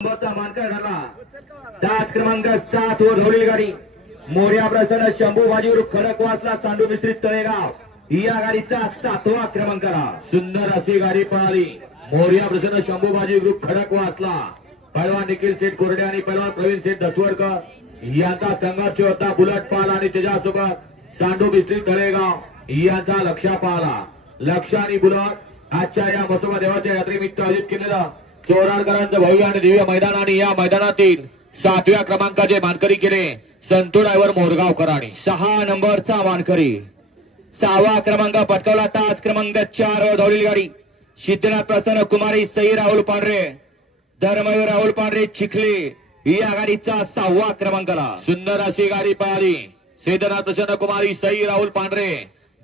नंबरचा मानकर ठरला. तास क्रमांक 7 वर धावली गाडी. मोर्या प्रसन्न शंभू बाजीवर खडकवासला सांडू मिस्त्रीत तळेगाव या गाडीचा 7वा क्रमांकाला. सुंदर अशी गाडी पळाली. मोर्या प्रसन्न शंभू बाजी ग्रुप खडकवासला. पैलवान निखिल सेठ कोरडे आणि पैलवान प्रवीण सेठ दसवडकर यांचा संघर्ष होता. बुलट पाल आणि त्याच्यासोबत सांडू मिस्त्री तळेगाव यांचा लक्ष पाहला. लक्ष आणि बुलट आजच्या या मसोबा देवाच्या यात्रेनिमित्त आयोजित केलेलं चोराडकरांचं भव्य आणि दिव्य मैदान आणि या मैदानातील 7व्या क्रमांकाचे मानकरी केले संतू ड्रायव्हर मोरगावकरांनी. 6 नंबरचा मानकरी 6वा क्रमांक पटकावला. तास क्रमांक 4 वर धावलेली गाडी. सिद्धनाथ प्रसन्न कुमारी सई राहुल पांढरे धर्मवीर राहुल पांढरे चिखले या गाडीचा 6वा क्रमांकाला. सुंदर अशी गाडी पळाली. सिद्धनाथ प्रसन्न कुमारी सई राहुल पांढरे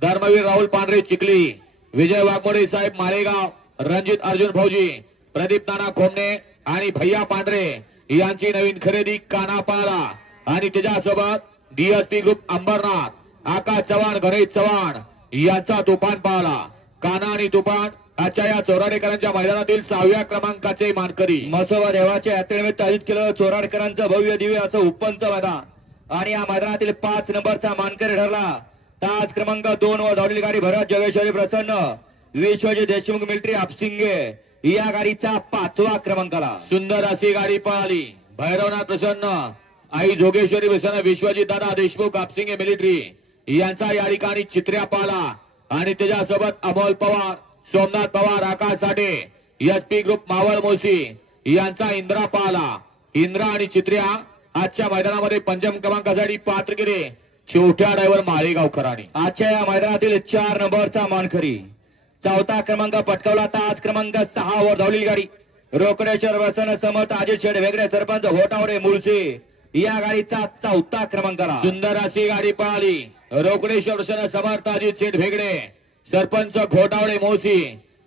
धर्मवीर राहुल पांढरे चिखली. विजय वाघमोडे साहेब मालेगाव, रणजित अर्जुन फौजी, प्रदीप नाना खोमणे आणि भैया पांढरे यांची नवीन खरेदी कानापाला आणि त्याच्यासोबत डीएसपी ग्रुप अंबरनाथ, आकाश चव्हाण, गणेश चव्हाण यांचा तुफान पाहला. काना आणि तुफान आजच्या या चोराडेकरांच्या मैदानातील 6व्या क्रमांकाचे मानकरी. मसोबा देवाच्या यात्रेनिमित्त आयोजित केलं चोराडकरांचं भव्य दिव्य असं उपनचं मैदान आणि या मैदानातील 5 नंबरचा मानकरी ठरला. तास क्रमांक 2 वर धावलेली गाडी भरत जगेश्वरी प्रसन्न विश्वजित देशमुख मिलिटरी आपसिंगे या गाडीचा 5वा क्रमांकाला. सुंदर अशी गाडी पळाली. भैरवनाथ प्रसन्न आई जोगेश्वरी प्रसन्न विश्वजित दादा देशमुख आपसिंगे मिलिटरी यांचा या ठिकाणी चित्र्या पाला आणि त्याच्यासोबत अमोल पवार, सोमनाथ पवार, आकाश साठे, एसपी ग्रुप मावळ मोशी यांचा इंद्रा पाला. इंद्रा आणि चित्र्या आजच्या मैदानामध्ये पंचम क्रमांकासाठी पात्र केले छोट्या ड्रायव्हर माळेगावकरांनी. आजच्या या मैदानातील 4 नंबरचा मानकरी 4था क्रमांक पटकावला. तास क्रमांक 6 वर धावलेली गाडी. रोकडेश्वर वसन समर्थ अजित शेड वेगळे सरपंच होटावडे मुळशी या गाडीचा 4था क्रमांकाला. सुंदर अशी गाडी पळाली. रोकडेश्वर वसन समर्थ अजित शेड वेगळे सरपंच घोटावडे मुळशी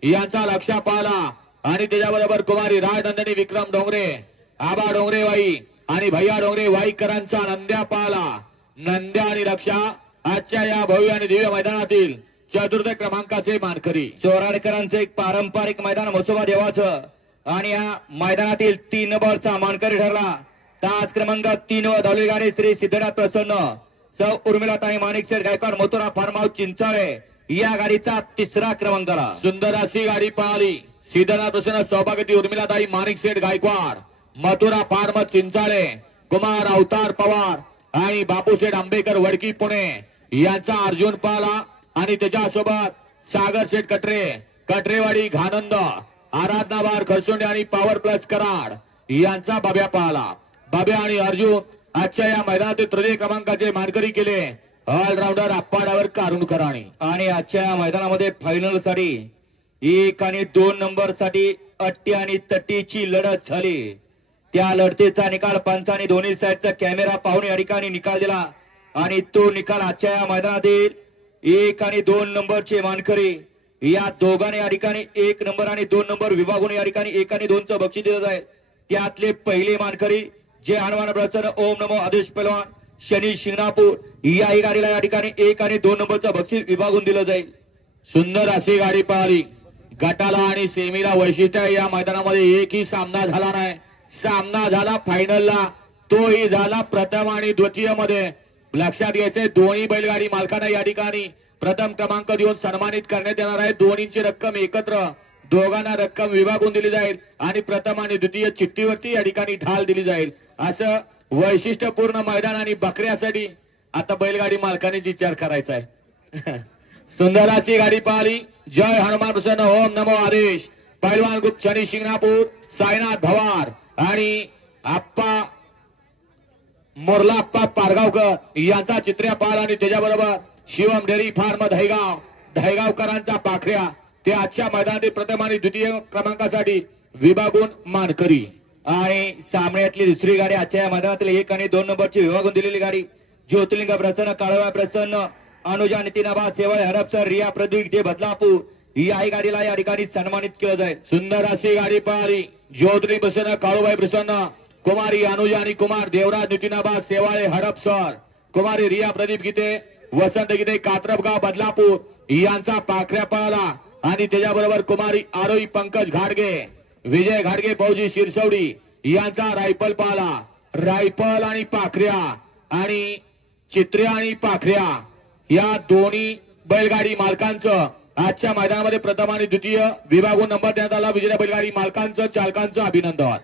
यांचा लक्ष पाहला आणि त्याच्याबरोबर कुमारी राजनंदिनी विक्रम डोंगरे, आबा डोंगरे वाई आणि भैया डोंगरे वाईकरांचा नंद्या पाहला. नंद्या आणि लक्षा आजच्या या भव्य आणि दिव्य मैदानातील 4 क्रमांकाचे मानकरी. चोराडकरांचे एक पारंपरिक मैदान मसोबा देवाचं आणि या मैदानातील 3 नंबरचा मानकरी ठरला. तास क्रमांक 3 वर धावलेली गाडी श्री सिद्धनाथ प्रसन्न सौ उर्मिलाताई माणिकशेठ गायकवाड मथुरा फार्म हाऊस चिंचाळे या गाडीचा 3रा क्रमांकाला. सुंदर अशी गाडी पळाली. सिद्धनाथ प्रसन्न सौभाग्यवती उर्मिलाताई माणिकशेठ गायकवाड मथुरा फार्म चिंचाळे, कुमार अवतार पवार आणि बापूशेठ आंबेकर वडकी पुणे यांचा अर्जुन पाला आणि त्याच्यासोबत सागर शेठ कटरे, कटरेवाडी घानंद, आराधना बार खरसोंडे आणि पॉवर प्लस कराड यांचा बाब्या पाहला. बाब्या आणि अर्जुन आजच्या या मैदानातील 3य क्रमांकाचे मानकरी केले ऑलराऊंडर आप्पाडावर कारुणकरांनी. आणि आजच्या या मैदानामध्ये फायनल साठी 1 आणि 2 नंबर साठी अट्टी आणि तट्टीची लढत झाली. त्या लढतीचा निकाल पंचांनी दोन्ही साईडचा कॅमेरा पाहून या ठिकाणी निकाल दिला आणि तो निकाल आजच्या या मैदानातील 1 आणि 2 नंबरचे मानकरी या दोघांनी या ठिकाणी 1 नंबर आणि 2 नंबर विभागून या ठिकाणी 1 आणि 2चं बक्षीस दिलं जाईल. त्यातले पहिले मानकरी जे हनुमान प्रसन्न ओम नमो आदेश पैलवान शनी शिंगणापूर याही गाडीला या ठिकाणी 1 आणि 2 नंबरचं बक्षीस विभागून दिलं जाईल. सुंदर अशी गाडी पळाली. गटाला आणि सेमीला वैशिष्ट्य या मैदानामध्ये एकही सामना झाला नाही. सामना झाला फायनलला, तोही झाला प्रथम आणि द्वितीय मध्ये. लक्षात घ्यायचे दोन्ही बैलगाडी मालकांना या ठिकाणी प्रथम क्रमांक देऊन सन्मानित करण्यात येणार आहे. दोन्हीची रक्कम एकत्र दोघांना रक्कम विभागून दिली जाईल आणि प्रथम आणि द्वितीय चिठ्ठीवरती या ठिकाणी ढाल दिली जाईल. असं वैशिष्ट्यपूर्ण मैदान आणि बकऱ्यासाठी आता बैलगाडी मालकांनी विचार करायचा आहे. सुंदर अशी गाडी पाहिली. जय हनुमान प्रसन्न ओम नमो आदेश पैलवान ग्रुप शनी शिंगणापूर, साईनाथ भवार आणि आप्पा मोरलाप्पा पारगावकर यांचा चित्र्या पाल आणि त्याच्याबरोबर शिवम डेअरी फार्म दहेगावकरांचा पाखऱ्या ते आजच्या मैदानातील प्रथम आणि द्वितीय क्रमांकासाठी विभागून मानकरी. आणि सामन्यातली दुसरी गाडी आजच्या या मैदानातील 1 आणि 2 नंबरची विभागून दिलेली गाडी ज्योतिर्लिंग प्रसन्न, काळवा प्रसन्न, अनुजा नितीनाबा सेवळ हरपसर, रिया प्रदीप जे बदलापूर याही गाडीला या ठिकाणी सन्मानित केलं जाईल. सुंदर अशी गाडी पळाली. ज्योतिर्लिंग प्रसन्न, काळूबाई प्रसन्न, कुमारी अनुजा आणि कुमार देवराज नितीनाबा सेवाळे हडपसर, कुमारी रिया प्रदीप गीते, वसंत गीते कात्रपगाव बदलापूर यांचा पाखऱ्या पळाला आणि त्याच्याबरोबर कुमारी आरोही पंकज घाडगे, विजय घाडगे फौजी शिरसवडी यांचा रायफल पाला. रायफल आणि पाखऱ्या आणि चित्र्या आणि पाखऱ्या या दोन्ही बैलगाडी मालकांचं आजच्या मैदानामध्ये प्रथम आणि द्वितीय विभागून नंबर देण्यात आला. विजेत्या बैलगाडी मालकांचं चालकांचं अभिनंदन.